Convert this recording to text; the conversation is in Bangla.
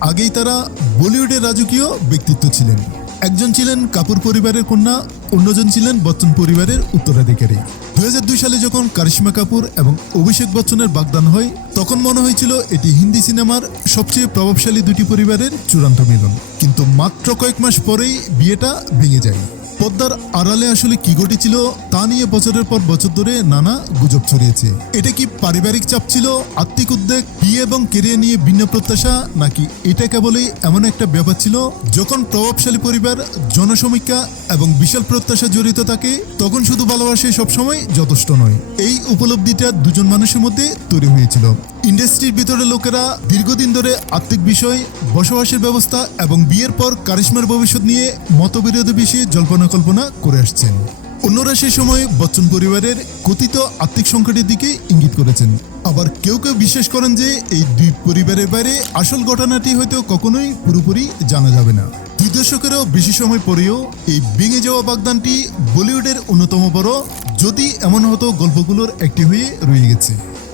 আগেই তারা বলিউডের রাজকীয় ব্যক্তিত্ব ছিলেন। একজন ছিলেন কাপুর পরিবারের কন্যা, অন্যজন ছিলেন বচ্চন পরিবারের উত্তরাধিকারী। 2002 সালে যখন কারিশমা কাপুর এবং অভিষেক বচ্চনের বাগদান হয়, তখন মনে হয়েছিল এটি হিন্দি সিনেমার সবচেয়ে প্রভাবশালী দুটি পরিবারের চূড়ান্ত মিলন। কিন্তু মাত্র কয়েক মাস পরেই বিয়েটা ভেঙে যায়। পদ্মার আড়ালে আসলে কি ঘটেছিল তা নিয়ে বছরের পর বছর ধরে নানা গুজব ছড়িয়েছে। এটা কি পারিবারিক চাপ ছিল, আত্মিক উদ্বেগ, বিয়ে এবং কেরিয়ার নিয়ে ভিন্ন প্রত্যাশা, নাকি এটা কেবলই এমন একটা ব্যাপার ছিল যখন প্রভাবশালী পরিবার, জনসমীক্ষা এবং বিশাল প্রত্যাশা জড়িত থাকে তখন শুধু ভালোবাসা সবসময় যথেষ্ট নয়। এই উপলব্ধিটা দুজন মানুষের মধ্যে তৈরি হয়েছিল। ইন্ডাস্ট্রির ভিতরে লোকেরা দীর্ঘদিন ধরে আর্থিক বিষয়, বসবাসের ব্যবস্থা এবং বিয়ের পর কারিশমার ভবিষ্যৎ নিয়ে মতবিরোধ বিষয়ে জল্পনা কল্পনা করে আসছেন। অন্যরা সেই সময় বচ্চন পরিবারের কথিত আর্থিক সংকটের দিকে ইঙ্গিত করেছেন। আবার কেউ কেউ বিশ্বাস করেন যে এই দুই পরিবারের বাইরে আসল ঘটনাটি হয়তো কখনোই পুরোপুরি জানা যাবে না। 2 দশকেরও বেশি সময় পরেও এই ভেঙে যাওয়া বাগদানটি বলিউডের অন্যতম বড়, যদি এমন হতো, গল্পগুলোর একটি হয়ে রয়ে গেছে।